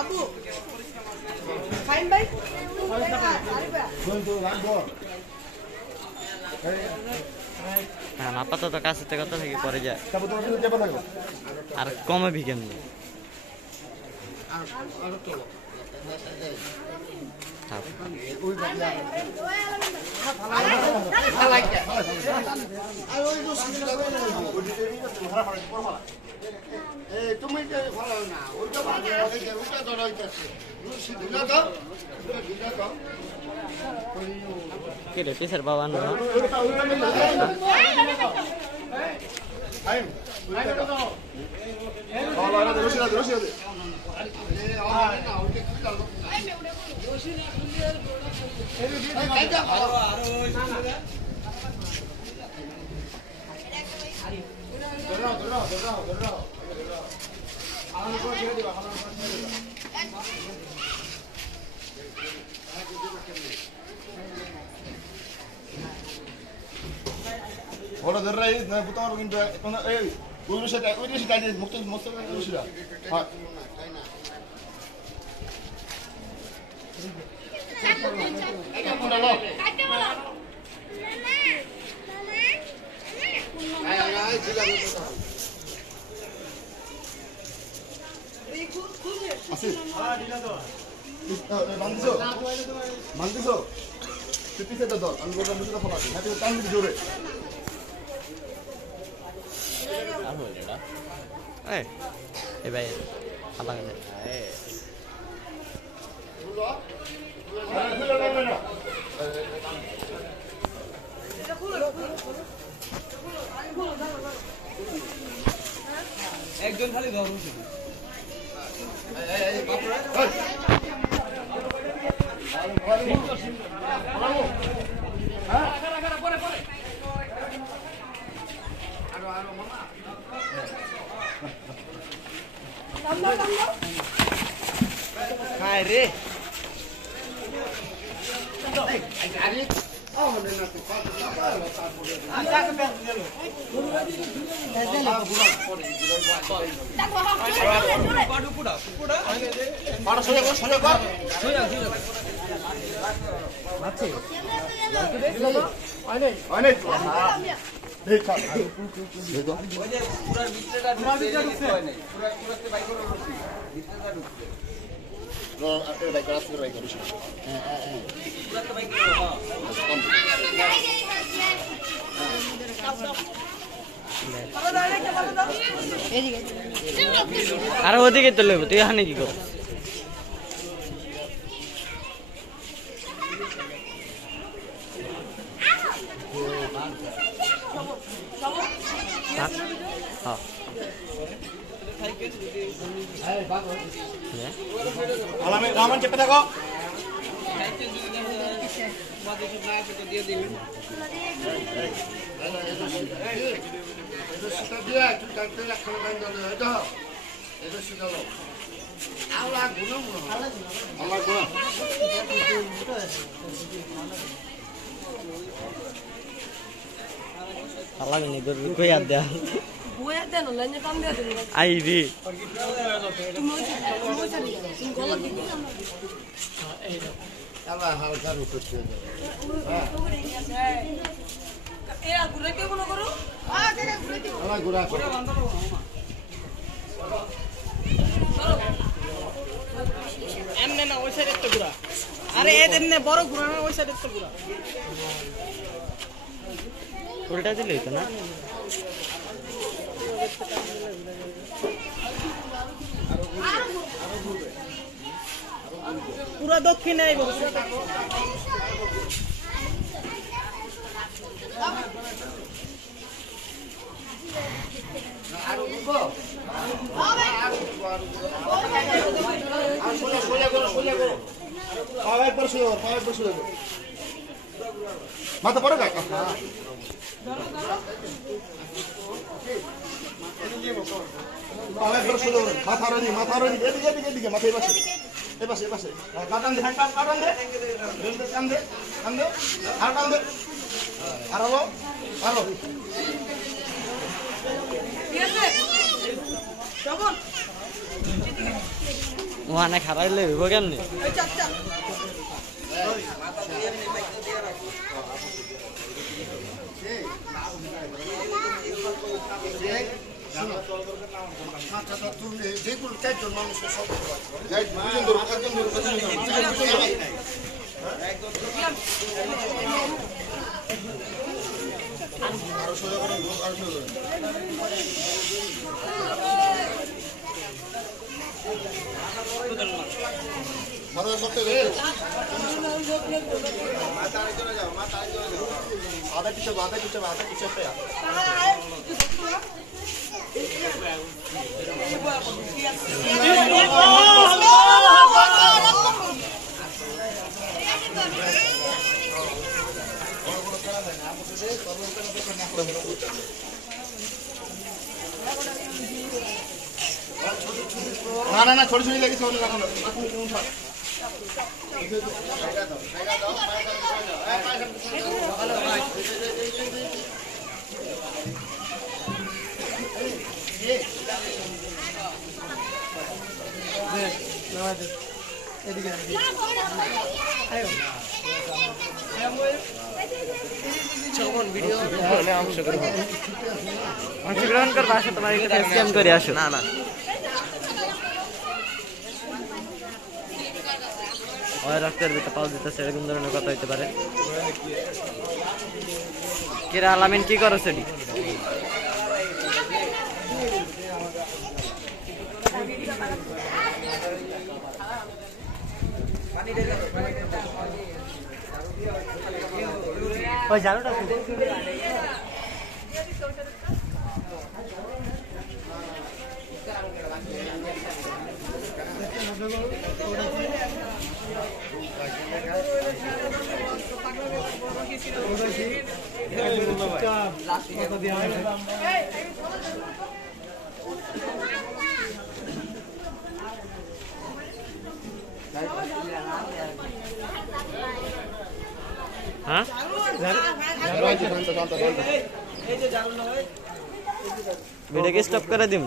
আপু ফাইন ভাই হ্যাঁ আপাতত কাছে থেকে কথা থেকে পরে যায় আর কমে ভি কেমনি তুমি কি রে পিসের বাবা না বড় ধরে রাই না বুতা মারব কিন্তু এই ওই রশি টাইট মুক্ত মুক্ত রশিটা হ্যাঁ এটা কোনটা লো কাটতে বলো মামা আয় জিলা কথা আসি হ্যাঁ দিলা তো বান্দিছো তুই পিছে দাও আমি বললাম মুছে ফলা না তুই টান দিবি জোরে এই ভাই আলাদা গেলে একজন খালি ধরুন হায় রে আর ওদিকে তো লইব তুই এখানে কি কর রামান চেপে থাকো আইবি এমনে না ওই সাইডের তো ঘুরা আরে এমনে বড় ঘুরা না ওই সাইডের তো ঘুরা উল্টা দিলেই তো না পুরো দক্ষিণে আইব মাথা পড়ে গা মাথা রানি এদিকে এদিকে এদিকে মাথা এপাশে এপাশে কাটান দে কাটান দে কান দে কান দে আর কান দে আরো আরো ঠিক আছে তখন ওখানে খারাইলে হইব কেমনি এই চাচা যেগুলো চারজন মানুষের সব একজন ধরো আরো সোজা করেন আরো সোজা করেন মাথা সবটা আধা পিছাবে না ছোট ছোট লেগেছে অনেক এখন অংশগ্রহণ করবা আসো তোমার এখানে স্ক্যান করে আসো না ওই রক্তের ভিতরে পাওয়া যেতেছে এরকম ধরনের কথা হইতে পারে কিরা আলামিন কি করো সেটি ওই জানোটা হ্যাঁ ভিডিওকে স্টপ করে দিম